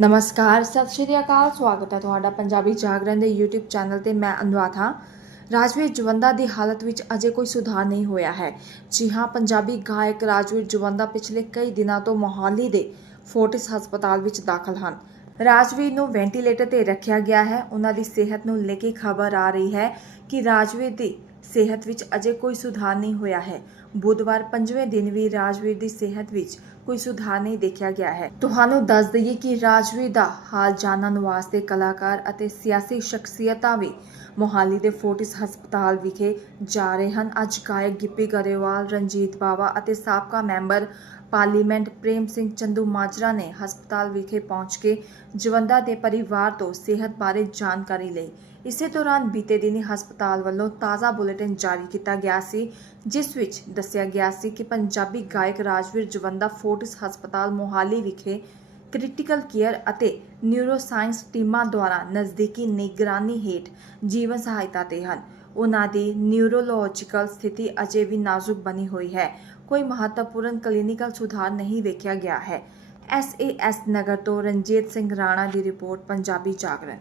ਨਮਸਕਾਰ, ਸਤਿ ਸ਼੍ਰੀ ਅਕਾਲ, ਸਵਾਗਤ ਹੈ ਤੁਹਾਡਾ ਪੰਜਾਬੀ ਜਾਗਰਣ ਦੇ YouTube ਚੈਨਲ ਤੇ ਮੈਂ ਅਨੁਰਾਧ। ਹਾਂ ਰਾਜਵੀਰ ਜਵੰਦਾ ਦੀ ਹਾਲਤ ਵਿੱਚ ਅਜੇ ਕੋਈ ਸੁਧਾਰ ਨਹੀਂ ਹੋਇਆ ਹੈ। ਜੀ ਹਾਂ, ਪੰਜਾਬੀ ਗਾਇਕ ਰਾਜਵੀਰ ਜਵੰਦਾ ਪਿਛਲੇ ਕਈ ਦਿਨਾਂ ਤੋਂ ਮੋਹਾਲੀ ਦੇ ਫੋਰਟਿਸ ਹਸਪਤਾਲ ਵਿੱਚ ਦਾਖਲ ਹਨ। ਰਾਜਵੀਰ ਨੂੰ ਵੈਂਟੀਲੇਟਰ ਤੇ ਰੱਖਿਆ ਗਿਆ ਹੈ। ਉਹਨਾਂ ਦੀ ਸਿਹਤ ਨੂੰ ਲੈ ਕੇ ਖਬਰ ਆ ਰਹੀ ਹੈ ਕਿ ਰਾਜਵੀਰ ਦੀ ਸਿਹਤ ਵਿੱਚ ਅਜੇ ਕੋਈ ਸੁਧਾਰ ਨਹੀਂ ਹੋਇਆ ਹੈ। ਬੁੱਧਵਾਰ ਪੰਜਵੇਂ ਦਿਨ ਵੀ ਰਾਜਵੀਰ ਦੀ ਸਿਹਤ ਵਿੱਚ ਕੋਈ ਸੁਧਾਰ ਨਹੀਂ ਦੇਖਿਆ ਗਿਆ ਹੈ। ਤੁਹਾਨੂੰ ਦੱਸ ਦਈਏ ਕਿ ਰਾਜਵੀਰ ਦਾ ਹਾਲ ਜਾਣਨ ਵਾਸਤੇ ਕਲਾਕਾਰ ਅਤੇ ਸਿਆਸੀ ਸ਼ਖਸੀਅਤਾਂ ਵੀ ਮੋਹਾਲੀ ਦੇ ਫੋਰਟਿਸ ਹਸਪਤਾਲ ਵਿਖੇ ਜਾ ਰਹੇ ਹਨ। ਅੱਜ ਗਾਇਕ ਗਿੱਪੀ ਗਰੇਵਾਲ, ਰਣਜੀਤ ਬਾਵਾ ਅਤੇ ਸਾਬਕਾ ਮੈਂਬਰ ਪਾਰਲੀਮੈਂਟ ਪ੍ਰੇਮ ਸਿੰਘ ਚੰਦੂ ਮਾਜਰਾ ਨੇ ਹਸਪਤਾਲ ਵਿਖੇ ਪਹੁੰਚ ਕੇ ਜਵੰਦਾ ਦੇ ਪਰਿਵਾਰ ਤੋਂ ਸਿਹਤ ਬਾਰੇ ਜਾਣਕਾਰੀ ਲਈ। ਇਸੇ ਦੌਰਾਨ ਬੀਤੇ ਦਿਨੀ ਹਸਪਤਾਲ ਵੱਲੋਂ ਤਾਜ਼ਾ ਬੁਲੇਟਿਨ ਜਾਰੀ ਕੀਤਾ ਗਿਆ ਸੀ, ਜਿਸ ਵਿੱਚ ਦੱਸਿਆ ਗਿਆ ਸੀ ਕਿ ਪੰਜਾਬੀ ਗਾਇਕ ਰਾਜਵੀਰ ਜਵੰਦਾ ਫੋਰ ਫੋਰਟਿਸ ਹਸਪਤਾਲ ਮੋਹਾਲੀ ਵਿਖੇ ਕ੍ਰਿਟੀਕਲ ਕੇਅਰ ਅਤੇ ਨਿਊਰੋਸਾਇੰਸ ਟੀਮਾਂ ਦੁਆਰਾ ਨਜ਼ਦੀਕੀ ਨਿਗਰਾਨੀ ਹੇਠ ਜੀਵਨ ਸਹਾਇਤਾ ਤੇ ਹਨ। ਉਹਨਾਂ ਦੀ ਨਿਊਰੋਲੋਜੀਕਲ ਸਥਿਤੀ ਅਜੇ ਵੀ ਨਾਜ਼ੁਕ ਬਣੀ ਹੋਈ ਹੈ। ਕੋਈ ਮਹੱਤਵਪੂਰਨ ਕਲੀਨਿਕਲ ਸੁਧਾਰ ਨਹੀਂ ਵੇਖਿਆ ਗਿਆ ਹੈ। ਐਸਏਐਸ ਨਗਰ ਤੋਂ ਰਣਜੀਤ ਸਿੰਘ ਰਾਣਾ ਦੀ ਰਿਪੋਰਟ, ਪੰਜਾਬੀ ਜਾਗਰਣ।